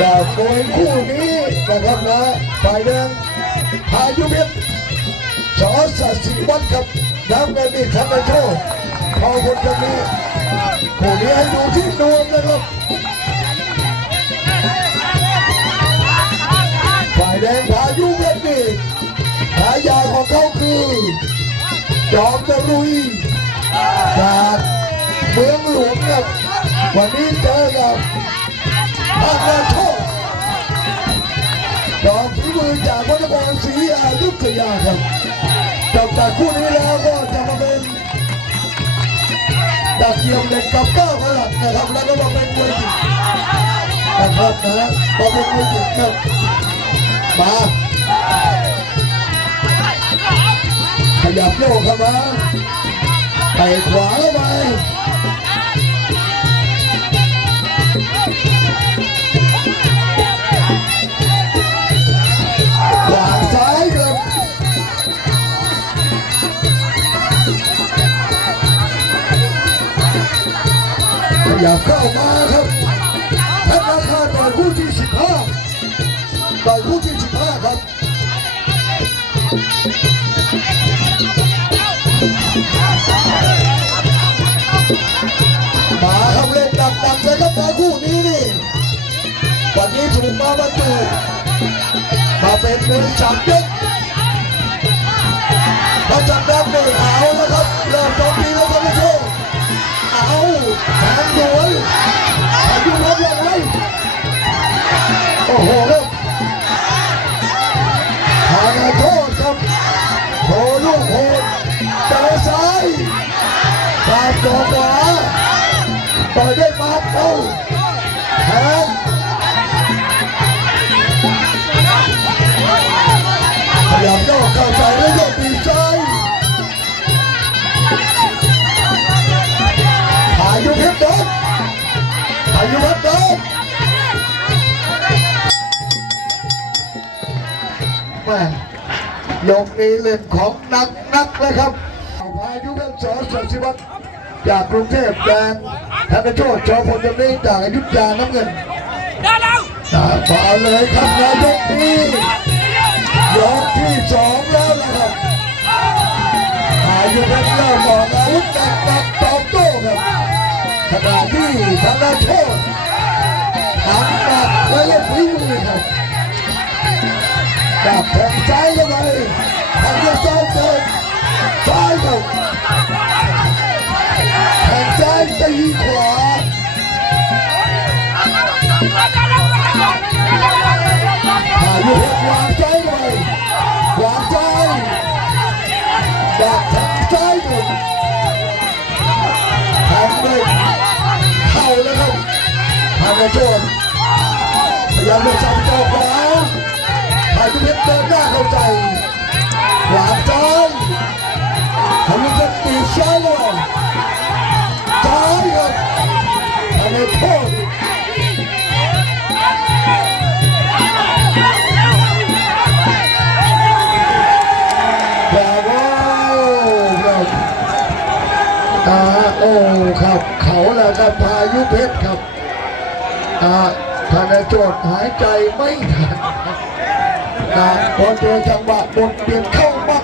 จากมวยคู่นี้นะครับนะฝ่ายแดงพายุเพชรสอสัสิวัตรกับน้ำเงินนี่ธนโชคพอคนจะมีคู่นี้ให้ดูที่นวมนะครับฝ่ายแดงพายุเพชรนี่ฉายาของเขาคือจอมตะลุยจากเมืองหลวงครับวันนี้เจอกับ ภาคนาโชคดอกฝีมือจากวัดนครศรีอยุธยาครับจบจากคู่นี้แล้วก็จะมาเป็นดาบเกียมเด็กกับเก้าขลัดนะครับแล้วก็มาเป็นมวยหญิงนะครับนะมาเป็นมวยหญิงครับมาขยับโยกเข้ามาไปขวาเข้าไป ยับเข้ามาครับเพชรราคาต่อยคู่ที่สิบห้าต่อยคู่ที่สิบห้าครับมาครับเล่นดักดักเลยครับต่อยคู่นี้นี่วันนี้ถูกมาบรรจุมาเป็นมือจับยก โอ้โหครับทางโทษครับโหลูกโหดเตะซ้ายตามตัวขวาต่อยด้วยหมาเป้าแทงขยับโยกเข้าใจแล้วโยกปีกซ้ายพายุเพชรเดินพายุเพชรเดิ แม่ยกนี้เล่นของหนักนักเลยครับเอาพายุเพชรสอสัสิวัฒน์จากกรุงเทพแดงธนโชตจอพลจำนี้จากอยุธยาน้ำเงินได้แล้วตามมาเลยครับนายกนี้ยกที่สองแล้วนะครับพายุเพชรเริ่มออกอาวุธหนักหนักตอบโต้ครับขณะที่ธนาโชคทำหนักและเล่นฝีมือครับ ดับแทงซ้ายเข้าไปทางด้านซ้ายเติมซ้ายครับแทงซ้ายตีขวาพายุเพชรวางซ้ายวางซ้ายดับแทงซ้ายครับทำด้วยเข่าแล้วครับทางกระโจนพยายามจะจับต่อขวา พายุเพชรเดินหน้าเข้าใจวางซ้ายพายุเพชรตีซ้าลยซ้ายครับทางกระโจนบราโวครับอ่าโอ้ครับเขาแหละครับพายุเพชรครับอ่าธนโจทย์หายใจไม่ทัน นะบอลเจอจังหวะบนเปลี่ยนเข้ามา